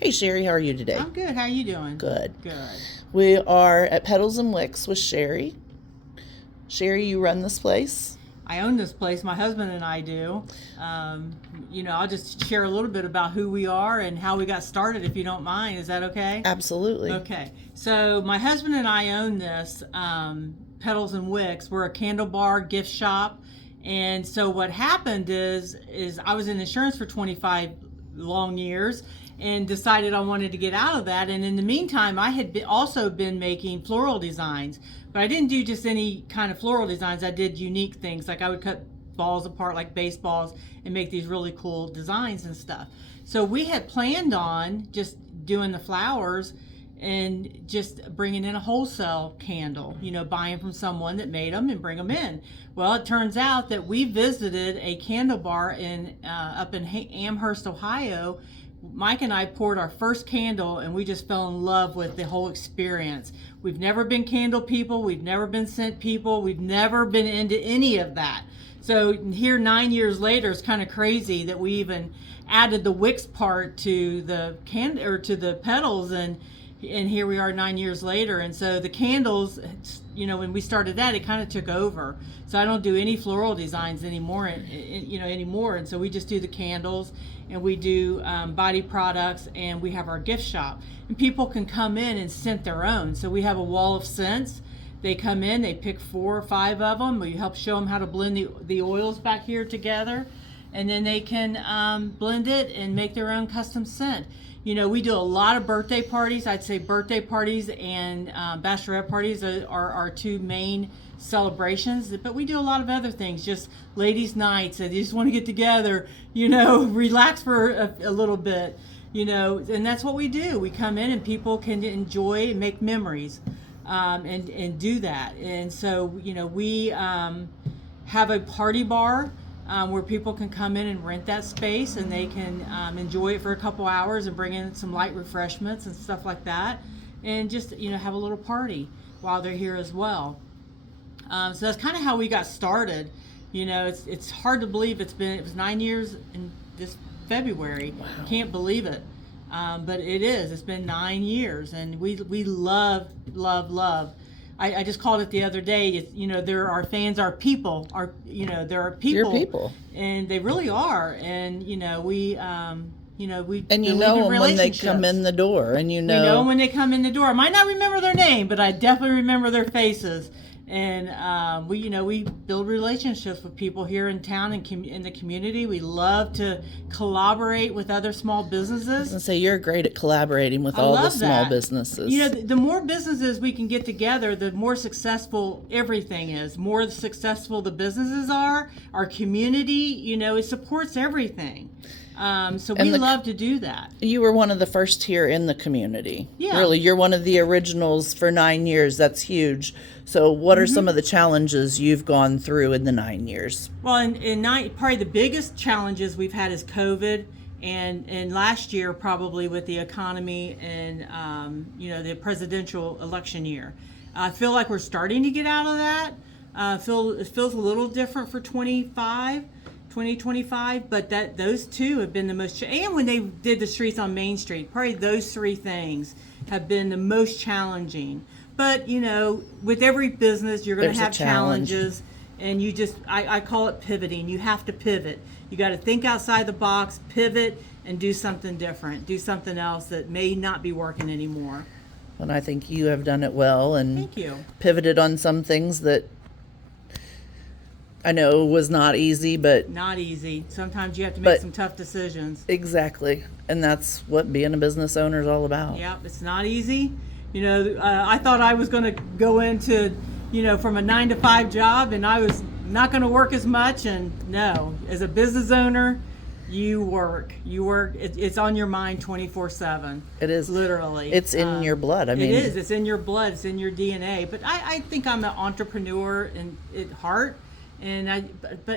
Hey Sherry, how are you today? I'm good. How are you doing? Good. Good. We are at Petals and Wicks with Sherry. Sherry, you run this place? I own this place. My husband and I do. Um, I'll just share a little bit about who we are and how we got started, if you don't mind. Is that okay? Absolutely. Okay. So my husband and I own this Petals and Wicks. We're a candle bar gift shop, and so what happened is I was in insurance for 25 long years and decided I wanted to get out of that. And in the meantime, I had also been making floral designs, but I didn't do just any kind of floral designs. I did unique things, like I would cut balls apart like baseballs and make these really cool designs and stuff. So we had planned on just doing the flowers and just bringing in a wholesale candle, buying from someone that made them and bring them in. Well, it turns out that we visited a candle bar up in Amherst, Ohio. Mike and I poured our first candle and we just fell in love with the whole experience. We've never been candle people, we've never been scent people, we've never been into any of that. So here 9 years later, it's kind of crazy that we even added the wicks part to the to the petals, and here we are 9 years later. And so the candles, when we started that, it kind of took over. So I don't do any floral designs anymore, And so we just do the candles, and we do body products, and we have our gift shop. And people can come in and scent their own. So we have a wall of scents. They come in, they pick 4 or 5 of them. We help show them how to blend the oils back here together. And then they can blend it and make their own custom scent. We do a lot of birthday parties. I'd say birthday parties and bachelorette parties are our 2 main celebrations, but we do a lot of other things, just ladies' nights. They just want to get together, relax for a little bit, and that's what we do. We come in and people can enjoy and make memories, and do that. And so, we have a party bar where people can come in and rent that space, and they can enjoy it for a couple hours and bring in some light refreshments and stuff like that, and just have a little party while they're here as well. So that's kind of how we got started. It's hard to believe it was 9 years in this February. Wow. Can't believe it, but it is. It's been 9 years, and we love. I just called it the other day. There are fans, are people, there are people. You're people. And they really are. And, we we And you believe know in them when they relationships. come in the door, and We know them when they come in the door. I might not remember their name, but I definitely remember their faces. And we build relationships with people here in town and in the community. We love to collaborate with other small businesses. And say you're great at collaborating with I all the love small that. businesses. The more businesses we can get together, the more successful everything is. More successful the businesses are. Our community, it supports everything. So we love to do that. You were one of the first here in the community. Yeah. Really, you're one of the originals for 9 years. That's huge. So what are some of the challenges you've gone through in the 9 years? Well, probably the biggest challenges we've had is COVID, and last year probably with the economy and the presidential election year. I feel like we're starting to get out of that. It feels a little different for 2025, but those 2 have been the most. And when they did the streets on Main Street, probably those 3 things have been the most challenging. But with every business, you're going to have challenges, and I call it pivoting. You have to pivot. You got to think outside the box, pivot, and do something different. Do something else that may not be working anymore. And I think you have done it well, and Thank you. pivoted on some things that I know was not easy, but Not easy. Sometimes you have to make some tough decisions. exactly. And that's what being a business owner is all about. Yep, it's not easy. I thought I was going to go into, from a 9-to-5 job, and I was not going to work as much. And no, as a business owner, you work. It's on your mind 24/7. It is. Literally. It's in your blood. I mean, it is. It's in your blood. It's in your DNA. But I think I'm an entrepreneur at heart. And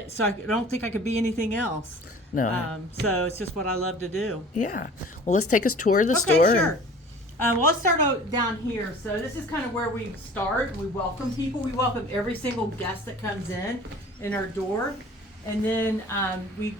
so I don't think I could be anything else. No. So it's just what I love to do. Yeah. Well, let's take us tour of the Okay, store. sure. Well, let's start out down here. So this is kind of where we start. We welcome people. We welcome every single guest that comes in our door, and then we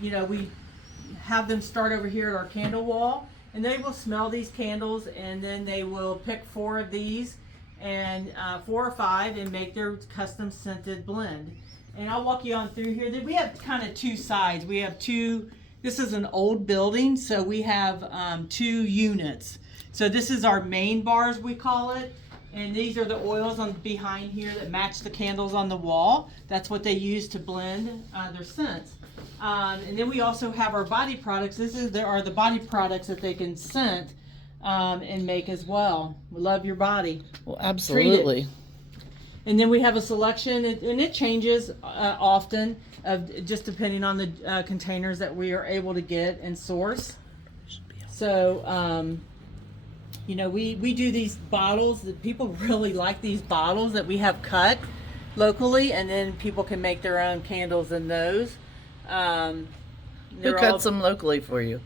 have them start over here at our candle wall, and they will smell these candles, and then they will pick 4 of these, and 4 or 5, and make their custom scented blend. And I'll walk you on through here. We have kind of 2 sides. We have 2. This is an old building, so we have 2 units. So this is our main bars, we call it. And these are the oils on behind here that match the candles on the wall. That's what they use to blend their scents. And then we also have our body products. There are the body products that they can scent and make as well. Love your body. Well, absolutely. And then we have a selection, and it changes often, just depending on the containers that we are able to get and source. So, you know, we do these bottles that people really like, these bottles that we have cut locally, and then people can make their own candles in those. Who cuts them locally for you?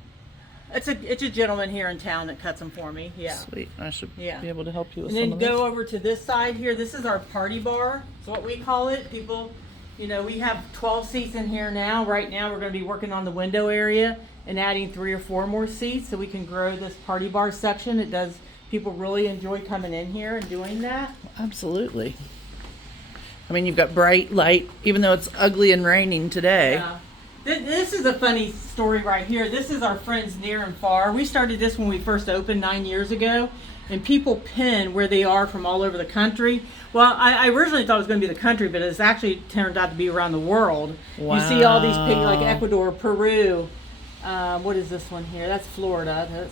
It's a gentleman here in town that cuts them for me. Yeah. Sweet. I should be able to help you with and some then of go this. over to this side here. This is our party bar. It's what we call it. People, you know, we have 12 seats in here now. Right now we're going to be working on the window area and adding 3 or 4 more seats so we can grow this party bar section. It does. People really enjoy coming in here and doing that. Absolutely. I mean, you've got bright light, even though it's ugly and raining today. Yeah. This is a funny story right here. This is our friends near and far. We started this when we first opened 9 years ago, and people pin where they are from all over the country. Well, I originally thought it was going to be the country, but it's actually turned out to be around the world. Wow. You see all these like Ecuador, Peru. What is this one here? That's Florida.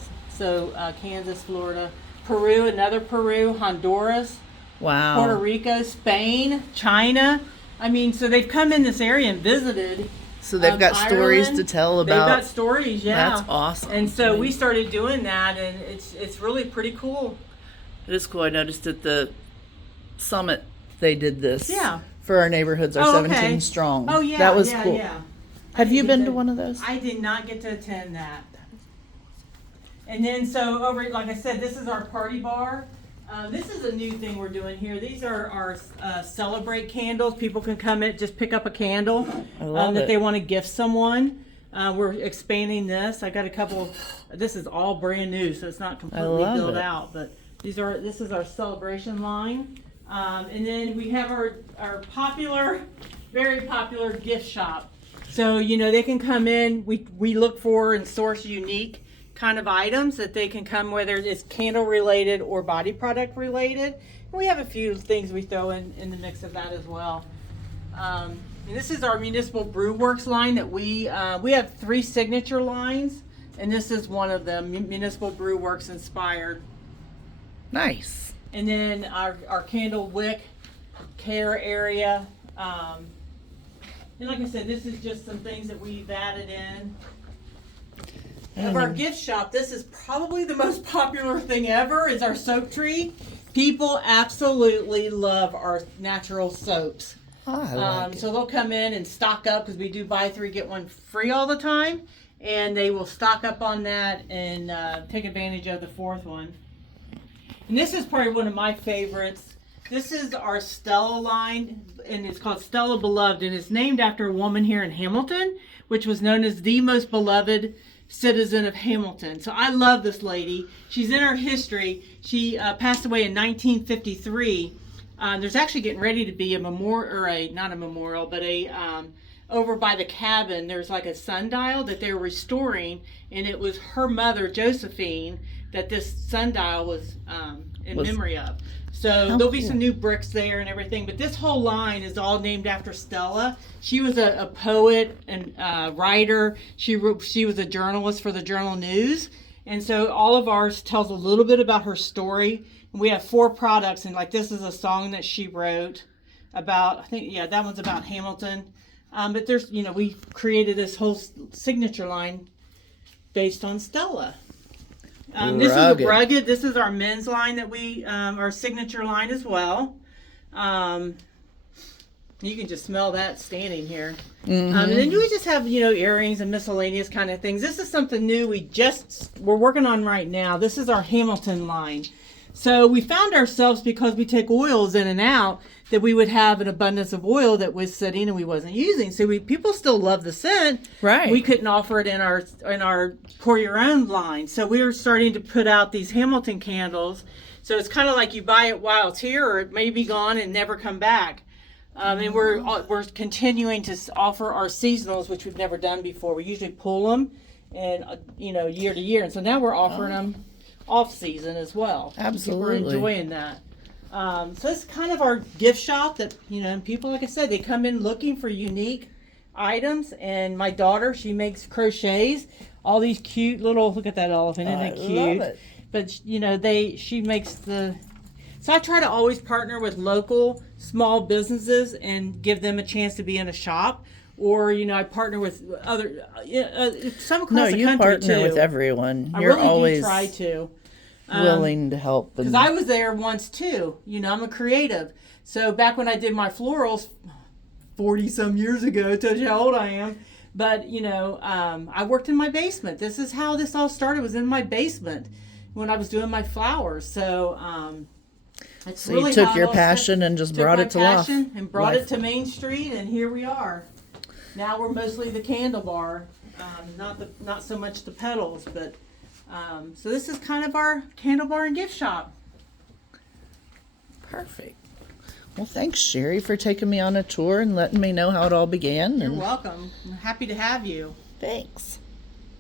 Kansas, Florida, Peru, another Peru, Honduras, Wow. Puerto Rico, Spain, China. I mean, so they've come in this area and visited. So they've got stories Ireland. to tell about. They've got stories, yeah. That's awesome. And so we started doing that, and it's really pretty cool. It is cool. I noticed at the summit they did this. Yeah. For our neighborhoods, our 17 strong. Oh yeah, that was yeah, cool. Yeah. Have you been to one of those? I did not get to attend that. And then so over, like I said, this is our party bar. This is a new thing we're doing here. These are our celebrate candles. People can come in, just pick up a candle that they want to gift someone. We're expanding this. I got a couple. This is all brand new, so it's not completely built out. But this is our celebration line. And then we have our popular, very popular gift shop. So, you know, they can come in. We look for and source unique kind of items that they can come, whether it's candle related or body product related. And we have a few things we throw in the mix of that as well. And this is our Municipal Brew Works line that we have 3 signature lines, and this is one of them, Municipal Brew Works inspired. Nice. And then our candle wick care area. And like I said, this is just some things that we've added in. Of our gift shop, this is probably the most popular thing ever, is our soap tree. People absolutely love our natural soaps. Oh, I like it. So they'll come in and stock up, because we do buy 3, get 1 free all the time. And they will stock up on that and take advantage of the 4th one. And this is probably one of my favorites. This is our Stella line, and it's called Stella Beloved, and it's named after a woman here in Hamilton, which was known as the most beloved citizen of Hamilton. So I love this lady. She's in our history. She passed away in 1953. There's actually getting ready to be a memorial, or not a memorial, but over by the cabin, there's like a sundial that they're restoring, and it was her mother, Josephine, that this sundial was in memory of. So there'll be some new bricks there and everything, but this whole line is all named after Stella. She was a poet and writer. She was a journalist for the Journal News, and so all of ours tells a little bit about her story. And we have 4 products, and like this is a song that she wrote about. I think that one's about Hamilton. But there's we created this whole signature line based on Stella. This is a rugged. This is our men's line that we our signature line as well. You can just smell that standing here. Mm-hmm. And then we just have earrings and miscellaneous kind of things. This is something new we're working on right now. This is our Hamilton line. So we found ourselves, because we take oils in and out, that we would have an abundance of oil that was sitting and we wasn't using. So people still love the scent. Right. We couldn't offer it in our pour your own line. So we were starting to put out these Hamilton candles. So it's kind of like you buy it while it's here, or it may be gone and never come back. And we're continuing to offer our seasonals, which we've never done before. We usually pull them, and year to year. And so now we're offering them off season as well. Absolutely. We're enjoying that. So it's kind of our gift shop that, and people, like I said, they come in looking for unique items. And my daughter, she makes crochets, all these cute little, look at that elephant, isn't it cute? I love it. But, she makes so I try to always partner with local small businesses and give them a chance to be in a shop. Or, I partner with other, some across the country, you partner too. with everyone. I You're really always do try to. willing to help. Because I was there once, too. I'm a creative. So back when I did my florals 40-some years ago, tells you how old I am. But, I worked in my basement. This is how this all started, was in my basement when I was doing my flowers. So, it's So really you took how it your all passion and just brought it to life. and brought it to Main Street, and here we are. Now we're mostly the candle bar, not so much the petals, but so this is kind of our candle bar and gift shop. Perfect. Well, thanks, Sherry, for taking me on a tour and letting me know how it all began. You're welcome. I'm happy to have you. Thanks.